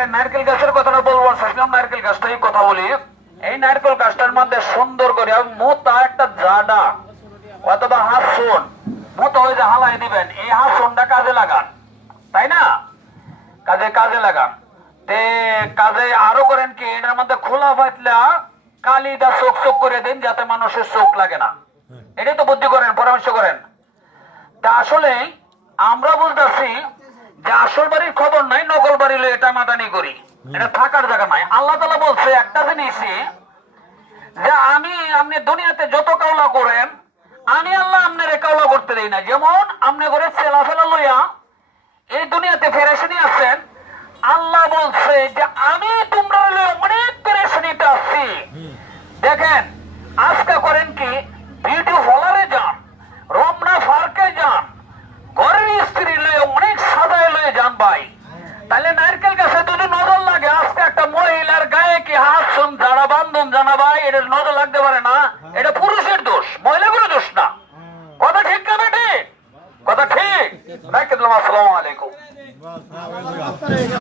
তাহলে নারকেল গাছের কথাটা বলবো, নারকেল গাছটাই কথা বলি। এই নারকেল গাছটার মধ্যে সুন্দর করে মোটা একটা জাডা অথবা হাসন মতো ওই যে হালাই দিবেন, এই হাসনটা কাজে লাগান, তাই না? কাজে লাগান। কাজে আরো করেন কি, এটার মধ্যে খোলা পাতলা কালিটা চোখ চোখ করে দিন, যাতে মানুষের চোখ লাগে না। এটাই তো বুদ্ধি করেন, পরামর্শ করেন। তা আসলে আমরা বলতেছি যে আসল বাড়ির খবর নাই, নকল বাড়ি লয়ে এটা মাতানি করি, এটা থাকার জায়গা নাই। আল্লাহ তাআলা বলছে একটা জিনিসই, যে আমি আপনি দুনিয়াতে যত কাওলা করেন আমি আল্লাহ আপনারে কাওলা করতে দেই না। যেমন আপনি করে চেলাফেলা লইয়া এই দুনিয়াতে ফেরেশানি আছেন, আল্লাহ বলছে যে আমি তোমরা লইয়া অনেক ফেরেশানিতে আছি। দেখেন আজকে করেন কি, বিউটি পার্লারে যান, রমনা পার্কে যান, ঘরের স্ত্রী লয়ে অনেক সাজায় লয়ে যান ভাই। তাহলে নারকেল গাছে যদি নজর লাগে, আজকে একটা মহিলার গায়ে কি হাত শুন যারা বান্ধন জানা ভাই, এটা নজর লাগতে পারে না, এটা পুরুষের দোষ, মহিলাগুলোর দোষ না। কথা ঠিক না বেটি? কথা ঠিক। আসসালামু আলাইকুম।